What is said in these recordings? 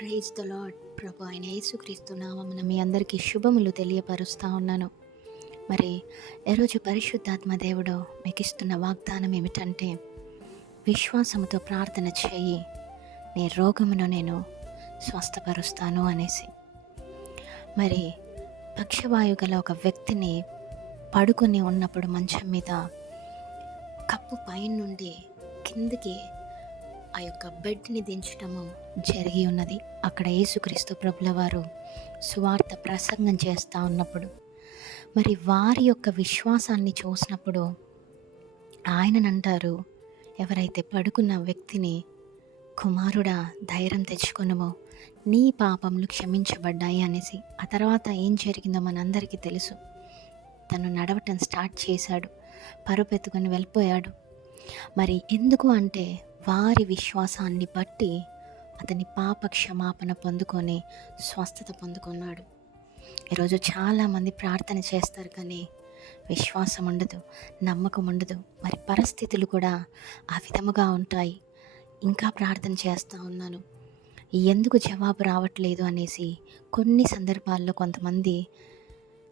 Praise the lord. ప్రభు అయిన యేసుక్రీస్తు నామమున మీ అందరికీ శుభములు తెలియపరుస్తూ ఉన్నాను. మరి ఈరోజు పరిశుద్ధాత్మ దేవుడు మీకు ఇస్తున్న వాగ్దానం ఏమిటంటే, విశ్వాసముతో ప్రార్థన చేయి, నీ రోగమును నేను స్వస్థపరుస్తాను అనేసి. మరి పక్షవాయు గల ఒక వ్యక్తిని పడుకొని ఉన్నప్పుడు మంచం మీద కప్పు పైన నుండి కిందికి ఆ యొక్క బెడ్ని దించటము జరిగి ఉన్నది. అక్కడ యేసుక్రీస్తు ప్రభుల వారు సువార్త ప్రసంగం చేస్తూ ఉన్నప్పుడు, మరి వారి యొక్క విశ్వాసాన్ని చూసినప్పుడు ఆయననంటారు, ఎవరైతే పడుకున్న వ్యక్తిని, కుమారుడా ధైర్యం తెచ్చుకొనుము, నీ పాపములు క్షమించబడ్డాయి అనేసి. ఆ తర్వాత ఏం జరిగిందో మనందరికీ తెలుసు. తను నడవటం స్టార్ట్ చేశాడు, పరుపెత్తుకొని వెళ్ళిపోయాడు. మరి ఎందుకు అంటే, వారి విశ్వాసాన్ని బట్టి అతని పాప క్షమాపణ పొందుకొని స్వస్థత పొందుకున్నాడు. ఈరోజు చాలామంది ప్రార్థన చేస్తారు, కానీ విశ్వాసం ఉండదు, నమ్మకం ఉండదు. మరి పరిస్థితులు కూడా ఆ విధముగా ఉంటాయి. ఇంకా ప్రార్థన చేస్తూ ఉన్నాను, ఎందుకు జవాబు రావట్లేదు అనేసి కొన్ని సందర్భాల్లో కొంతమంది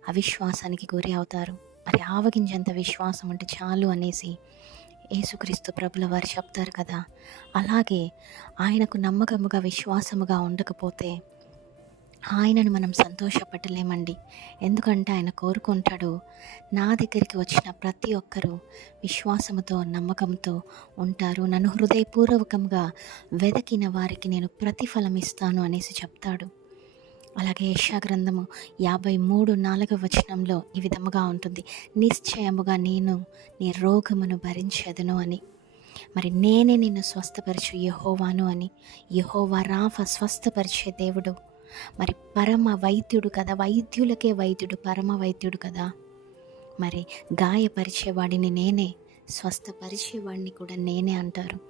అవిశ్వాసానికి గురి అవుతారు. మరి ఆవగించేంత విశ్వాసం అంటే చాలు అనేసి యేసుక్రీస్తు ప్రభుల వారు చెప్తారు కదా. అలాగే ఆయనకు నమ్మకముగా విశ్వాసముగా ఉండకపోతే ఆయనను మనం సంతోషపడలేమండి. ఎందుకంటే ఆయన కోరుకుంటాడు, నా దగ్గరికి వచ్చిన ప్రతి ఒక్కరూ విశ్వాసముతో నమ్మకంతో ఉంటారు, నన్ను హృదయపూర్వకంగా వెదకిన వారికి నేను ప్రతిఫలం ఇస్తాను అనేసి చెప్తాడు. అలాగే యెషయా గ్రంథము 53:4 ఈ విధముగా ఉంటుంది, నిశ్చయముగా నేను నీ రోగమును భరించెదను అని. మరి నేనే నిన్ను స్వస్థపరచు యెహోవాను అని. యెహోవా రాఫా స్వస్థపరిచే దేవుడు. మరి పరమ వైద్యుడు కదా, వైద్యులకే వైద్యుడు, పరమ వైద్యుడు కదా. మరి గాయపరిచేవాడిని నేనే, స్వస్థపరిచేవాడిని కూడా నేనే అంటారు.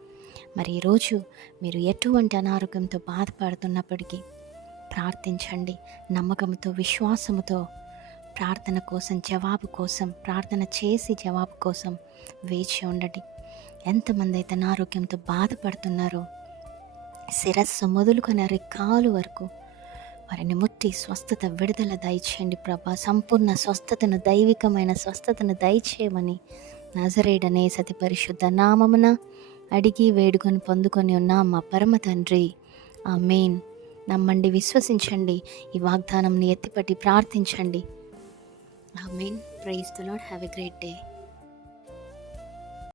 మరి ఈరోజు మీరు ఎటువంటి అనారోగ్యంతో బాధపడుతున్నప్పటికీ ప్రార్థించండి. నమ్మకంతో, విశ్వాసముతో ప్రార్థన కోసం, జవాబు కోసం, ప్రార్థన చేసి జవాబు కోసం వేచి ఉండండి. ఎంతమంది అయితే అనారోగ్యంతో బాధపడుతున్నారో, శిరస్సు మొదలుకొని రెక్కాలు వరకు వారిని ముట్టి స్వస్థత, విడుదల దయచేయండి ప్రభా. సంపూర్ణ స్వస్థతను, దైవికమైన స్వస్థతను దయచేయమని నజరేయుడనే సతి పరిశుద్ధ నామమున అడిగి వేడుకొని పొందుకొని ఉన్నాం మా పరమ తండ్రి, ఆమేన్. నమ్మండి, విశ్వసించండి, ఈ వాగ్దానంని ఎత్తిపట్టి ప్రార్థించండి. Amen. Praise the Lord. Have a great day.